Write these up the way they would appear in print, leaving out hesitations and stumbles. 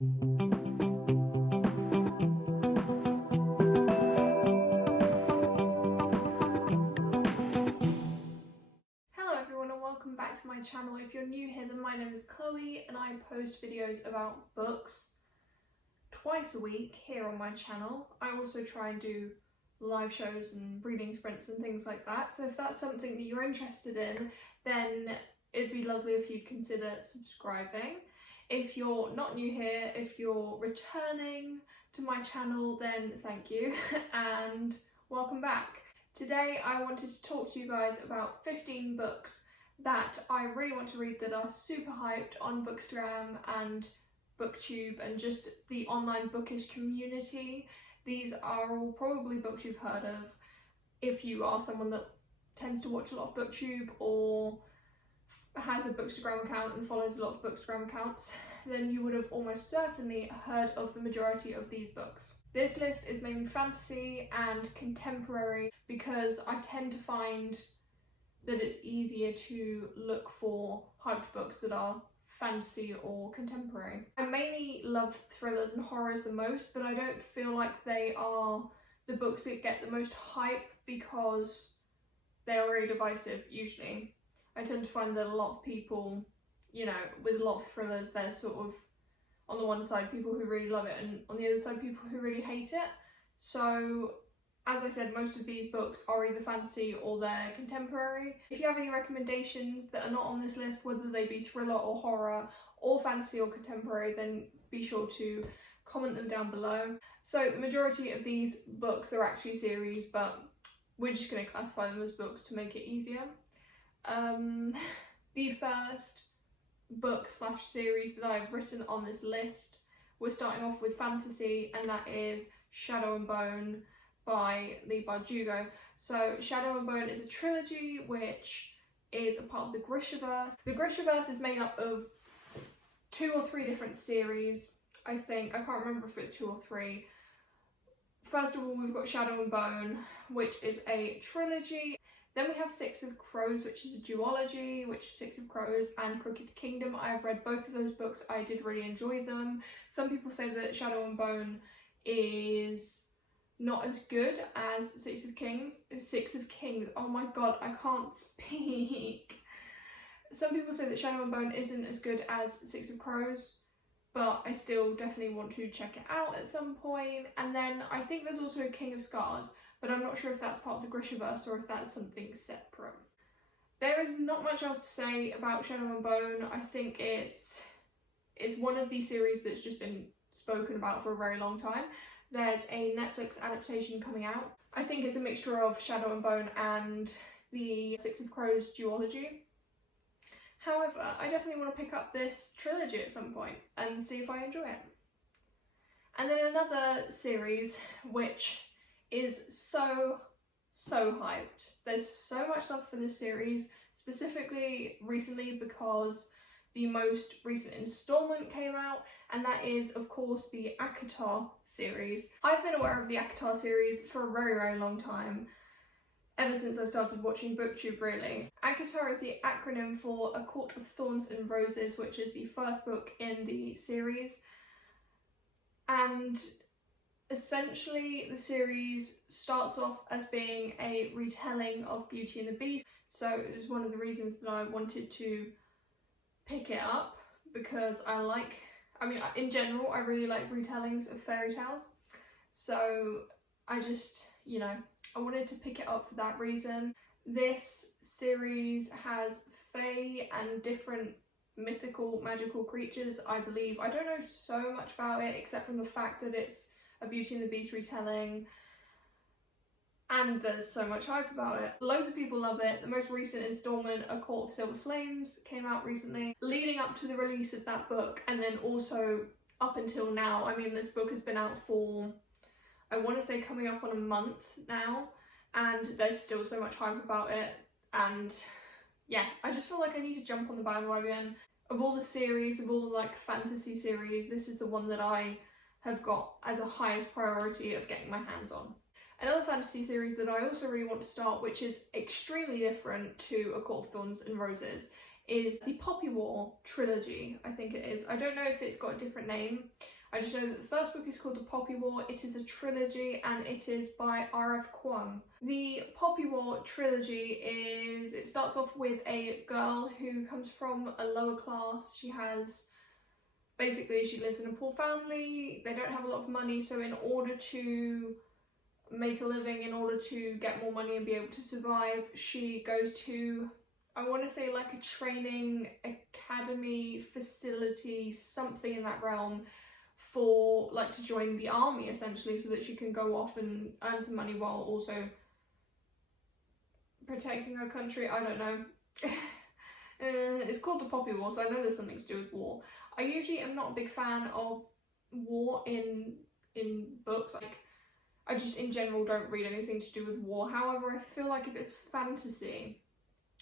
Hello everyone and welcome back to my channel. If you're new here, then my name is Chloe and I post videos about books twice a week here on my channel. I also try and do live shows and reading sprints and things like that. So if that's something that you're interested in, then it'd be lovely if you'd consider subscribing. If you're not new here, if you're returning to my channel, then thank you and welcome back. Today I wanted to talk to you guys about 15 books that I really want to read that are super hyped on Bookstagram and Booktube and just the online bookish community. These are all probably books you've heard of if you are someone that tends to watch a lot of Booktube or has a Bookstagram account and follows a lot of Bookstagram accounts, then you would have almost certainly heard of the majority of these books. This list is mainly fantasy and contemporary because I tend to find that it's easier to look for hyped books that are fantasy or contemporary. I mainly love thrillers and horrors the most, but I don't feel like they are the books that get the most hype because they are very divisive usually. I tend to find that a lot of people, you know, with a lot of thrillers, there's sort of on the one side people who really love it and on the other side people who really hate it. So as I said, most of these books are either fantasy or they're contemporary. If you have any recommendations that are not on this list, whether they be thriller or horror or fantasy or contemporary, then be sure to comment them down below. So the majority of these books are actually series, but we're just going to classify them as books to make it easier. The first book / series that I've written on this list, we're starting off with fantasy, and that is Shadow and Bone by Lee Bardugo. So Shadow and Bone is a trilogy which is a part of the Grishaverse. The Grishaverse is made up of 2 or 3 different series, I think. I can't remember if it's 2 or 3. First of all, we've got Shadow and Bone, which is a trilogy. Then we have Six of Crows, which is a duology, which is Six of Crows and Crooked Kingdom. I have read both of those books. I did really enjoy them. Some people say that Shadow and Bone is not as good as Six of Kings. Oh my god, I can't speak. Some people say that Shadow and Bone isn't as good as Six of Crows, but I still definitely want to check it out at some point. And then I think there's also King of Scars, but I'm not sure if that's part of the Grishaverse or if that's something separate. There is not much else to say about Shadow and Bone. I think it's one of these series that's just been spoken about for a very long time. There's a Netflix adaptation coming out. I think it's a mixture of Shadow and Bone and the Six of Crows duology. However, I definitely want to pick up this trilogy at some point and see if I enjoy it. And then another series which is so hyped. There's so much love for this series, specifically recently because the most recent installment came out, and that is of course the Akita series. I've been aware of the Akita series for a very long time, ever since I started watching Booktube really. Akita is the acronym for A Court of Thorns and Roses, which is the first book in the series, and essentially the series starts off as being a retelling of Beauty and the Beast. So it was one of the reasons that I wanted to pick it up, because in general I really like retellings of fairy tales, so I just, you know, I wanted to pick it up for that reason. This series has fae and different mythical magical creatures, I believe. I don't know so much about it except from the fact that it's a Beauty and the Beast retelling and there's so much hype about it. Loads of people love it. The most recent installment, A Court of Silver Flames, came out recently. Leading up to the release of that book, and then also up until now, I mean, this book has been out for, I want to say coming up on a month now, and there's still so much hype about it, and yeah, I just feel like I need to jump on the bandwagon. Of all the series, of all the like fantasy series, this is the one that I have got as a highest priority of getting my hands on. Another fantasy series that I also really want to start, which is extremely different to A Court of Thorns and Roses, is the Poppy War Trilogy, I think it is. I don't know if it's got a different name. I just know that the first book is called The Poppy War. It is a trilogy and it is by R.F. Kuang. The Poppy War Trilogy it starts off with a girl who comes from a lower class. She lives in a poor family. They don't have a lot of money, so in order to make a living, in order to get more money and be able to survive, she goes to, I want to say like a training academy facility, something in that realm, for like to join the army essentially, so that she can go off and earn some money while also protecting her country. I don't know. It's called the Poppy War, so I know there's something to do with war. I usually am not a big fan of war in books. Like, I just in general don't read anything to do with war. However, I feel like if it's fantasy,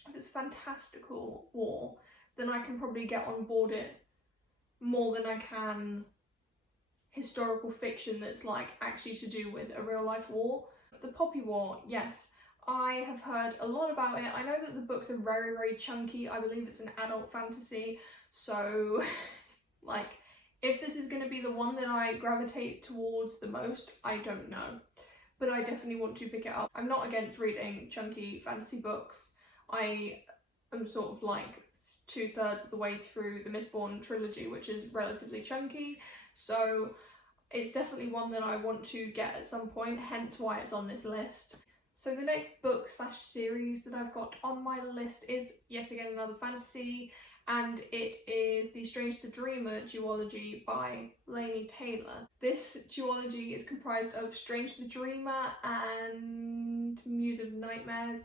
if it's fantastical war, then I can probably get on board it more than I can historical fiction that's like actually to do with a real life war. The Poppy War, yes, I have heard a lot about it. I know that the books are very, very chunky. I believe it's an adult fantasy, so like if this is going to be the one that I gravitate towards the most, I don't know, but I definitely want to pick it up. I'm not against reading chunky fantasy books. I am sort of like 2/3 of the way through the Mistborn trilogy, which is relatively chunky, so it's definitely one that I want to get at some point, hence why it's on this list. So the next book / series that I've got on my list is yet again another fantasy, and it is the Strange the Dreamer duology by Laini Taylor. This duology is comprised of Strange the Dreamer and Muse of Nightmares.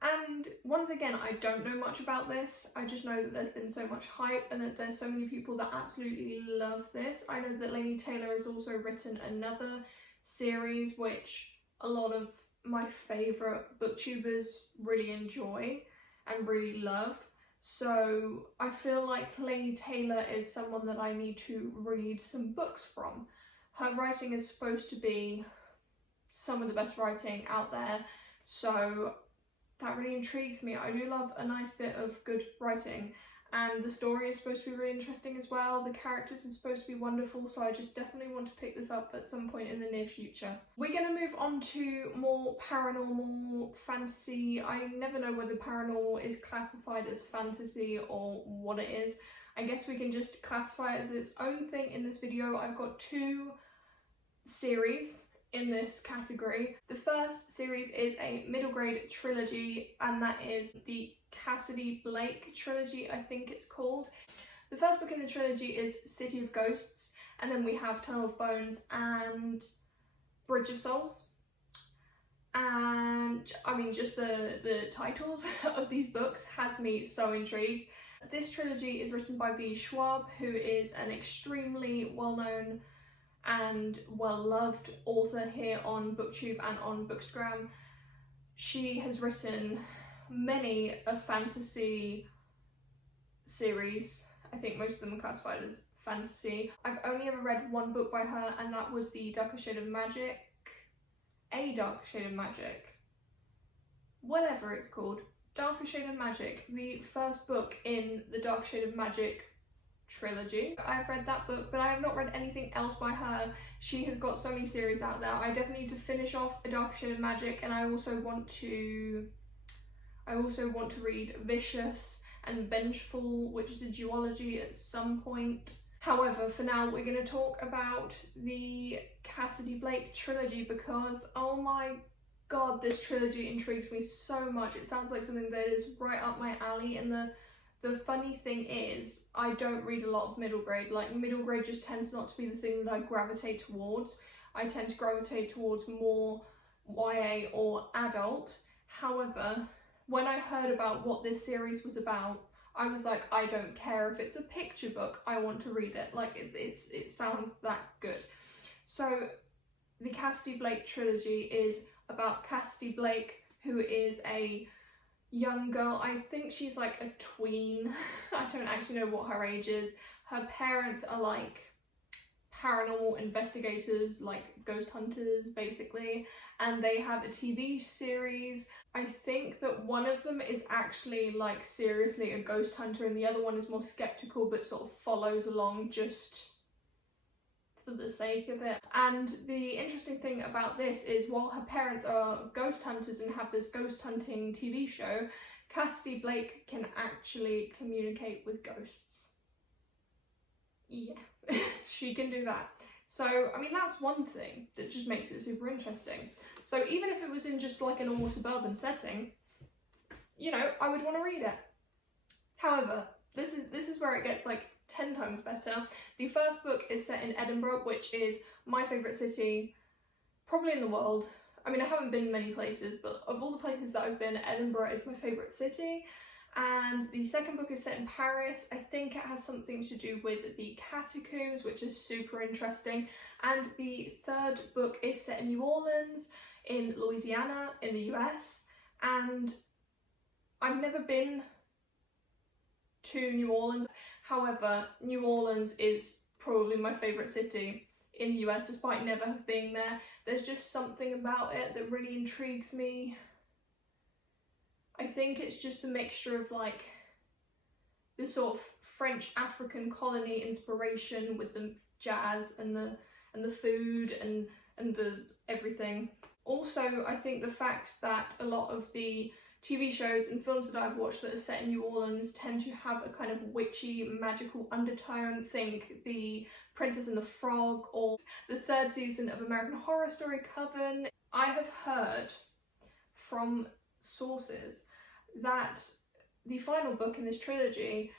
And once again, I don't know much about this. I just know that there's been so much hype and that there's so many people that absolutely love this. I know that Laini Taylor has also written another series which a lot of my favourite booktubers really enjoy and really love. So I feel like Laini Taylor is someone that I need to read some books from. Her writing is supposed to be some of the best writing out there, so that really intrigues me. I do love a nice bit of good writing, and the story is supposed to be really interesting as well. The characters are supposed to be wonderful, so I just definitely want to pick this up at some point in the near future. We're going to move on to more paranormal fantasy. I never know whether paranormal is classified as fantasy or what it is. I guess we can just classify it as its own thing in this video. I've got 2 series in this category. The first series is a middle grade trilogy, and that is the Cassidy Blake trilogy, I think it's called. The first book in the trilogy is City of Ghosts, and then we have Tunnel of Bones and Bridge of Souls. And I mean, just the titles of these books has me so intrigued. This trilogy is written by V. Schwab, who is an extremely well-known and well-loved author here on BookTube and on Bookstagram. She has written many a fantasy series. I think most of them are classified as fantasy. I've only ever read one book by her, and that was the Darker Shade of Magic. A Darker Shade of Magic. Whatever it's called. Darker Shade of Magic. The first book in the Darker Shade of Magic trilogy. I've read that book, but I have not read anything else by her. She has got so many series out there. I definitely need to finish off A Dark Shade of Magic, and I also want to read Vicious and Vengeful, which is a duology at some point. However, for now we're going to talk about the Cassidy Blake trilogy, because oh my god, this trilogy intrigues me so much. It sounds like something that is right up my alley, and the funny thing is, I don't read a lot of middle grade. Like, middle grade just tends not to be the thing that I gravitate towards. I tend to gravitate towards more YA or adult. However, when I heard about what this series was about, I was like, I don't care if it's a picture book, I want to read it. Like, it sounds that good. So the Cassidy Blake trilogy is about Cassidy Blake, who is a young girl. I think she's like a tween. I don't actually know what her age is. Her parents are like paranormal investigators, like ghost hunters basically, and they have a TV series. I think that one of them is actually like seriously a ghost hunter and the other one is more skeptical but sort of follows along just for the sake of it. And the interesting thing about this is while her parents are ghost hunters and have this ghost hunting TV show, Cassidy Blake can actually communicate with ghosts. Yeah, she can do that. So, I mean, that's one thing that just makes it super interesting. So even if it was in just like a normal suburban setting, you know, I would want to read it. However, this is where it gets like 10 times better. The first book is set in Edinburgh, which is my favourite city, probably in the world. I mean, I haven't been many places, but of all the places that I've been, Edinburgh is my favourite city. And the second book is set in Paris. I think it has something to do with the catacombs, which is super interesting. And the third book is set in New Orleans, in Louisiana, in the US. And I've never been to New Orleans. However, New Orleans is probably my favourite city in the US, despite never have been there. There's just something about it that really intrigues me. I think it's just a mixture of like the sort of French African colony inspiration with the jazz and the food and the everything. Also, I think the fact that a lot of the TV shows and films that I've watched that are set in New Orleans tend to have a kind of witchy, magical undertone. Think The Princess and the Frog or the third season of American Horror Story Coven. I have heard from sources that the final book in this trilogy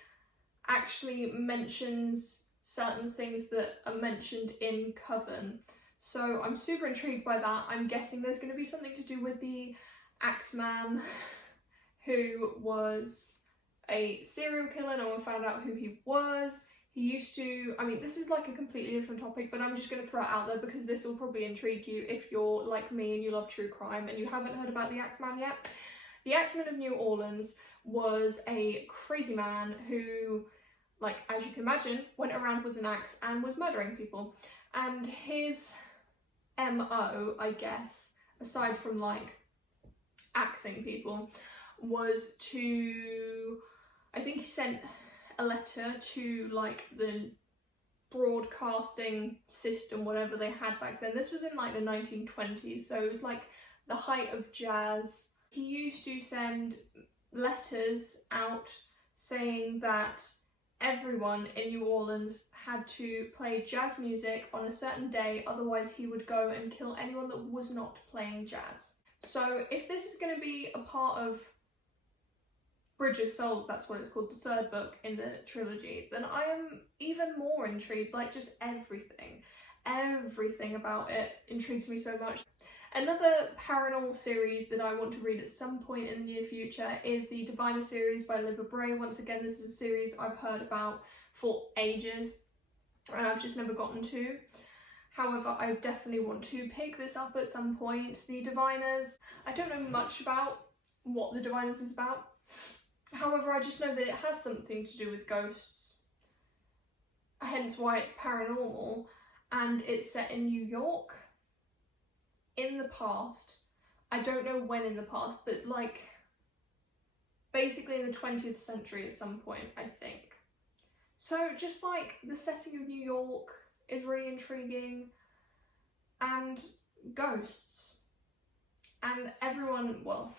actually mentions certain things that are mentioned in Coven. So I'm super intrigued by that. I'm guessing there's going to be something to do with the Axeman, who was a serial killer. No one found out who he was. He used to, I mean, this is like a completely different topic, but I'm just going to throw it out there because this will probably intrigue you if you're like me and you love true crime and you haven't heard about the Axeman yet. The Axeman of New Orleans was a crazy man who, like, as you can imagine, went around with an axe and was murdering people. And his MO, I guess, aside from like axing people, was to, I think he sent a letter to like the broadcasting system, whatever they had back then. This was in like the 1920s, so it was like the height of jazz. He used to send letters out saying that everyone in New Orleans had to play jazz music on a certain day, otherwise he would go and kill anyone that was not playing jazz. So if this is going to be a part of Bridge of Souls, that's what it's called, the third book in the trilogy, then I am even more intrigued. Like, just everything about it intrigues me so much. Another paranormal series that I want to read at some point in the near future is the Diviner series by Libba Bray. Once again, this is a series I've heard about for ages and I've just never gotten to. However, I definitely want to pick this up at some point. The Diviners, I don't know much about what the Diviners is about. However, I just know that it has something to do with ghosts, hence why it's paranormal, and it's set in New York in the past. I don't know when in the past, but like basically in the 20th century at some point, I think. So just like the setting of New York is really intriguing, and ghosts, and everyone, well,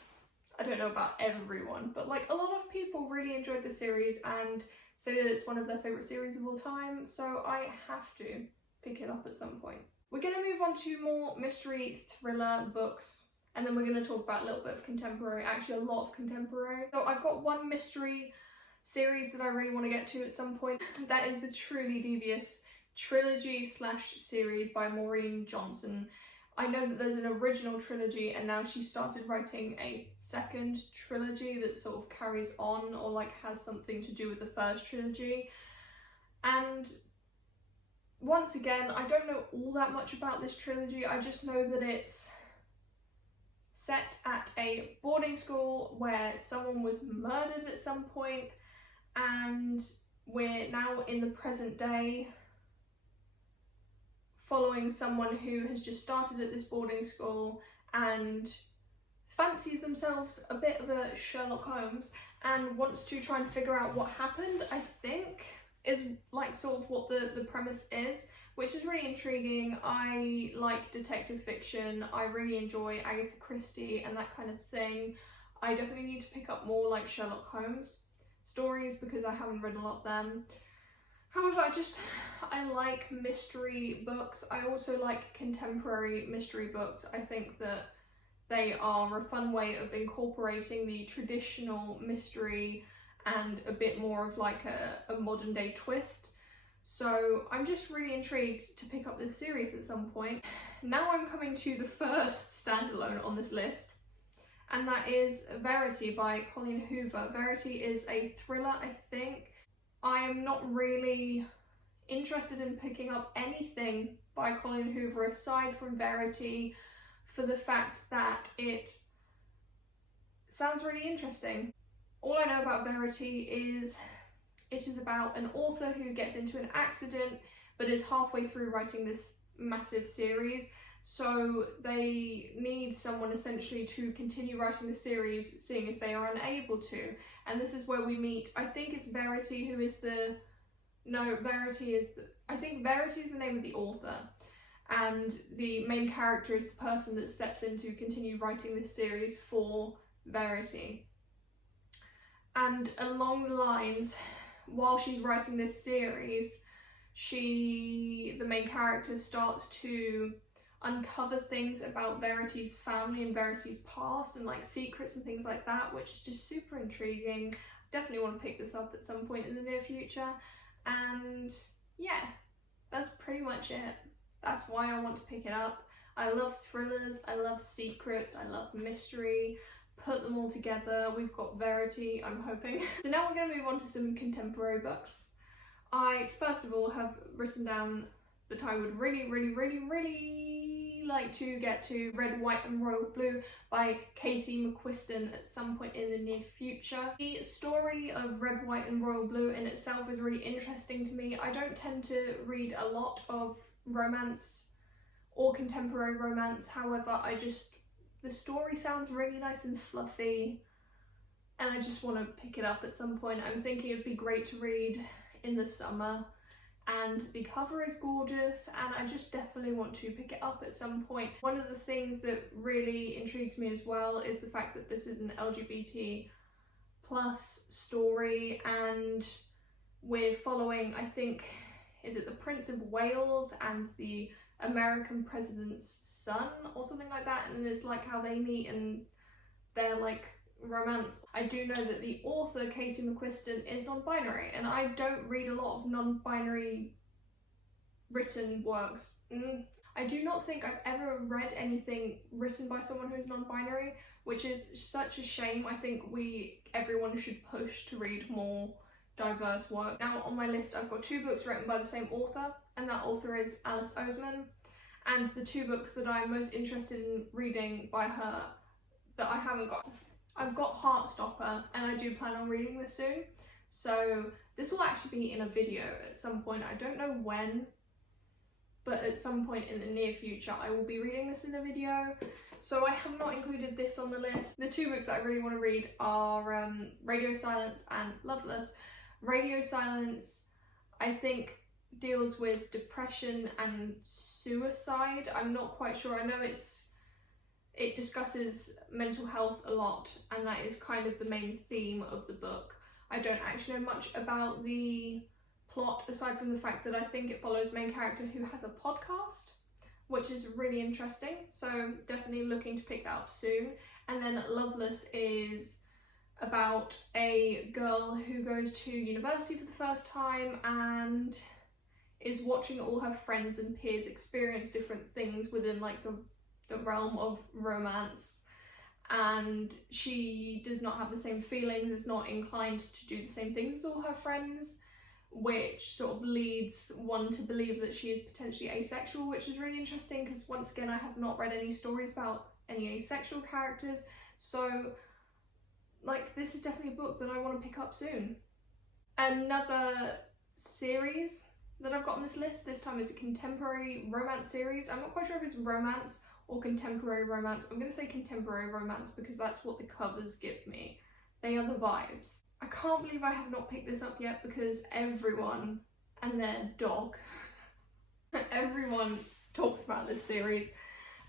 I don't know about everyone, but like a lot of people really enjoyed the series and say that it's one of their favourite series of all time, so I have to pick it up at some point. We're going to move on to more mystery thriller books, and then we're going to talk about a little bit of contemporary, actually a lot of contemporary. So I've got one mystery series that I really want to get to at some point. That is the Truly Devious trilogy slash series by Maureen Johnson. I know that there's an original trilogy and now she started writing a second trilogy that sort of carries on or like has something to do with the first trilogy. And once again, I don't know all that much about this trilogy. I just know that it's set at a boarding school where someone was murdered at some point, and we're now in the present day. following someone who has just started at this boarding school and fancies themselves a bit of a Sherlock Holmes and wants to try and figure out what happened, I think, is like sort of what the premise is, which is really intriguing. I like detective fiction. I really enjoy Agatha Christie and that kind of thing. I definitely need to pick up more like Sherlock Holmes stories because I haven't read a lot of them. However, I like mystery books. I also like contemporary mystery books. I think that they are a fun way of incorporating the traditional mystery and a bit more of like a modern day twist. So I'm just really intrigued to pick up this series at some point. Now I'm coming to the first standalone on this list, and that is Verity by Colleen Hoover. Verity is a thriller, I think. I am not really interested in picking up anything by Colleen Hoover aside from Verity, for the fact that it sounds really interesting. All I know about Verity is it is about an author who gets into an accident but is halfway through writing this massive series, so they need someone essentially to continue writing the series, seeing as they are unable to. And this is where we meet, I think it's Verity who is the... No, Verity is the... I think Verity is the name of the author, and the main character is the person that steps in to continue writing this series for Verity. And along the lines, while she's writing this series, the main character, starts to uncover things about Verity's family and Verity's past and like secrets and things like that, which is just super intriguing. Definitely want to pick this up at some point in the near future. And yeah, that's pretty much it. That's why I want to pick it up. I love thrillers, I love secrets, I love mystery. Put them all together, we've got Verity, I'm hoping. So now we're going to move on to some contemporary books. I first of all have written down that I would really like to get to Red, White and Royal Blue by Casey McQuiston at some point in the near future. The story of Red, White and Royal Blue in itself is really interesting to me. I don't tend to read a lot of romance or contemporary romance, however, the story sounds really nice and fluffy and I just want to pick it up at some point. I'm thinking it'd be great to read in the summer, and the cover is gorgeous and I just definitely want to pick it up at some point. One of the things that really intrigues me as well is the fact that this is an LGBT plus story, and we're following, I think, is it the Prince of Wales and the American president's son or something like that, and it's like how they meet and their like romance. I do know that the author Casey McQuiston is non-binary, and I don't read a lot of non-binary written works. I do not think I've ever read anything written by someone who's non-binary, which is such a shame. I think everyone should push to read more diverse work. Now on my list I've got 2 books written by the same author, and that author is Alice Oseman, and the 2 books that I'm most interested in reading by her that I haven't got. I've got Heartstopper and I do plan on reading this soon, so this will actually be in a video at some point. I don't know when, but at some point in the near future I will be reading this in a video. So I have not included this on the list. The 2 books that I really want to read are Radio Silence and Loveless. Radio Silence, I think, deals with depression and suicide. I'm not quite sure. I know it discusses mental health a lot, and that is kind of the main theme of the book. I don't actually know much about the plot aside from the fact that I think it follows main character who has a podcast, which is really interesting, so definitely looking to pick that up soon. And then Loveless is about a girl who goes to university for the first time and is watching all her friends and peers experience different things within like the realm of romance, and she does not have the same feelings, is not inclined to do the same things as all her friends, which sort of leads one to believe that she is potentially asexual, which is really interesting because once again I have not read any stories about any asexual characters, so like this is definitely a book that I want to pick up soon. Another series that I've got on this list. This time is a contemporary romance series. I'm not quite sure if it's romance or contemporary romance. I'm going to say contemporary romance because that's what the covers give me. They are the vibes. I can't believe I have not picked this up yet because everyone and their dog, everyone talks about this series,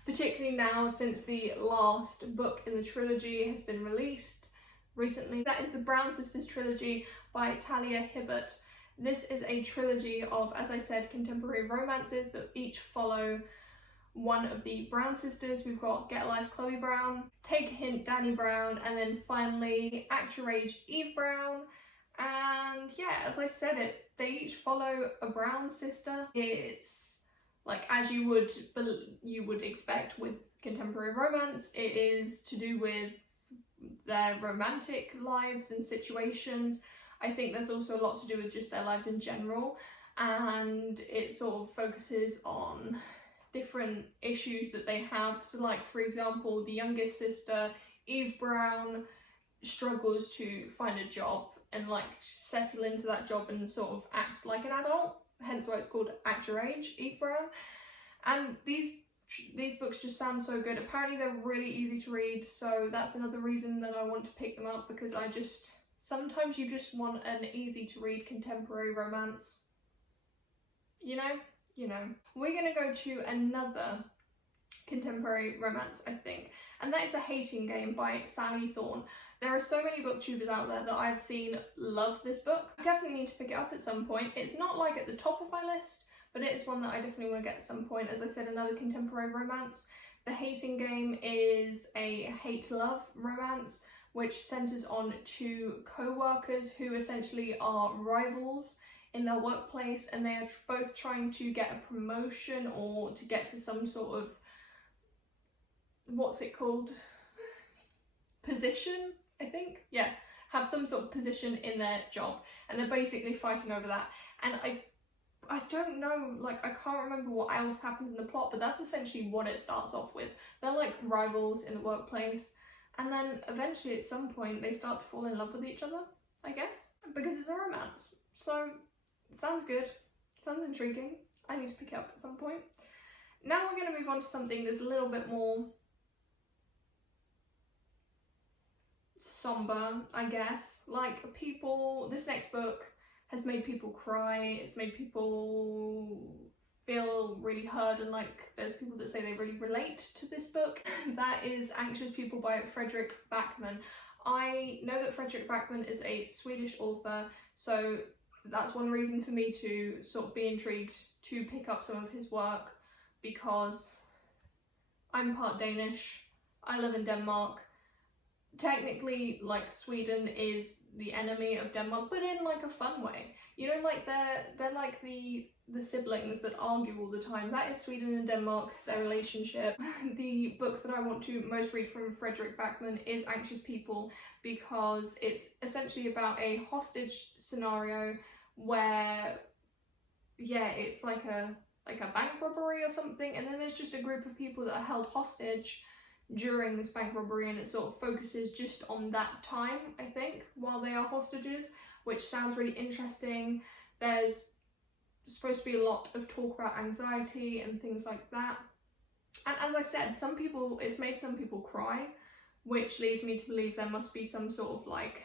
particularly now since the last book in the trilogy has been released recently. That is the Brown Sisters trilogy by Talia Hibbert. This is a trilogy of, as I said, contemporary romances that each follow one of the Brown sisters. We've got Get a Life Chloe Brown, Take a Hint Danny Brown, and then finally Act Your Age Eve Brown. And yeah, as I said, they each follow a Brown sister. It's like, as you would expect with contemporary romance, it is to do with their romantic lives and situations. I think there's also a lot to do with just their lives in general, and it sort of focuses on different issues that they have. So like, for example, the youngest sister, Eve Brown, struggles to find a job and like settle into that job and sort of act like an adult, hence why it's called Act Your Age, Eve Brown. And these books just sound so good. Apparently they're really easy to read, so that's another reason that I want to pick them up, because sometimes you just want an easy to read contemporary romance, you know. We're gonna go to another contemporary romance, I think, and that is The Hating Game by Sally Thorne. There are so many booktubers out there that I've seen love this book. I definitely need to pick it up at some point. It's not like at the top of my list, but it is one that I definitely want to get at some point. As I said, another contemporary romance. The Hating Game is a hate-love romance which centres on two co-workers who essentially are rivals in their workplace, and they are both trying to get a promotion or to get to some sort of, what's it called? Position, I think? Yeah, have some sort of position in their job, and they're basically fighting over that. And I don't know, like, I can't remember what else happens in the plot, but that's essentially what it starts off with. They're like rivals in the workplace, and then eventually at some point they start to fall in love with each other, I guess, because it's a romance. So sounds good, sounds intriguing. I need to pick it up at some point. Now we're going to move on to something that's a little bit more somber, I guess. Like, this next book has made people cry, it's made people feel really heard, and like there's people that say they really relate to this book. That is Anxious People by Fredrik Backman. I know that Fredrik Backman is a Swedish author, so that's one reason for me to sort of be intrigued to pick up some of his work, because I'm part Danish, I live in Denmark. Technically, like, Sweden is the enemy of Denmark, but in like a fun way. You know, like they're like the siblings that argue all the time. That is Sweden and Denmark, their relationship. The book that I want to most read from Fredrik Backman is Anxious People, because it's essentially about a hostage scenario where, yeah, it's like a bank robbery or something, and then there's just a group of people that are held hostage during this bank robbery, and it sort of focuses just on that time, I think, while they are hostages, which sounds really interesting. There's supposed to be a lot of talk about anxiety and things like that. And as I said, it's made some people cry, which leads me to believe there must be some sort of like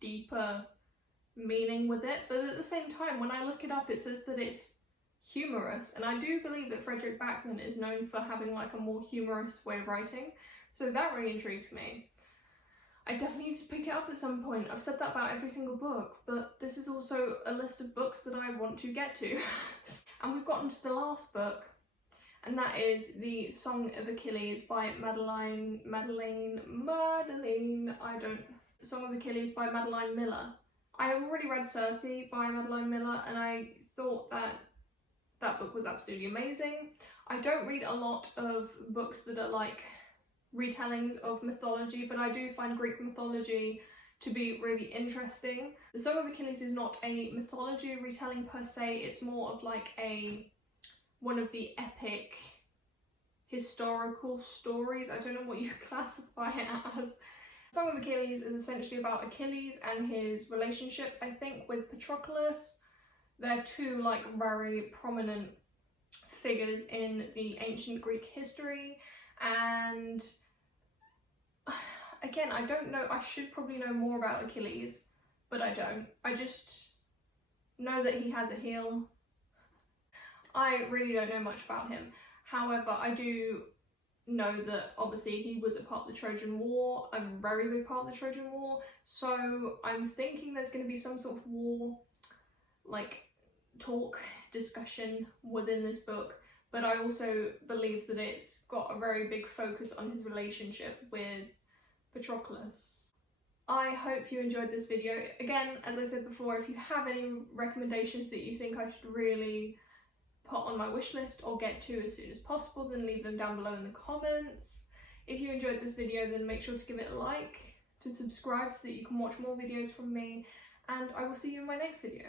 deeper meaning with it. But at the same time, when I look it up, it says that it's humorous, and I do believe that Fredrik Backman is known for having like a more humorous way of writing, so that really intrigues me. I definitely need to pick it up at some point. I've said that about every single book, but this is also a list of books that I want to get to. And we've gotten to the last book, and that is the Song of Achilles by Madeline Song of Achilles by Madeline Miller. I have already read Circe by Madeline Miller, and I thought that book was absolutely amazing. I don't read a lot of books that are like retellings of mythology, but I do find Greek mythology to be really interesting. The Song of Achilles is not a mythology retelling per se, it's more of like one of the epic historical stories. I don't know what you classify it as. Song of Achilles is essentially about Achilles and his relationship, I think, with Patroclus They're two like very prominent figures in the ancient Greek history, and again, I don't know, I should probably know more about Achilles, but I don't. I just know that he has a heel. I really don't know much about him. However, I do know that obviously he was a part of the Trojan War, a very big part of the Trojan War, so I'm thinking there's going to be some sort of war, like, talk, discussion within this book, but I also believe that it's got a very big focus on his relationship with Patroclus. I hope you enjoyed this video. Again, as I said before, if you have any recommendations that you think I should really put on my wish list or get to as soon as possible, then leave them down below in the comments. If you enjoyed this video, then make sure to give it a like, to subscribe so that you can watch more videos from me, and I will see you in my next video.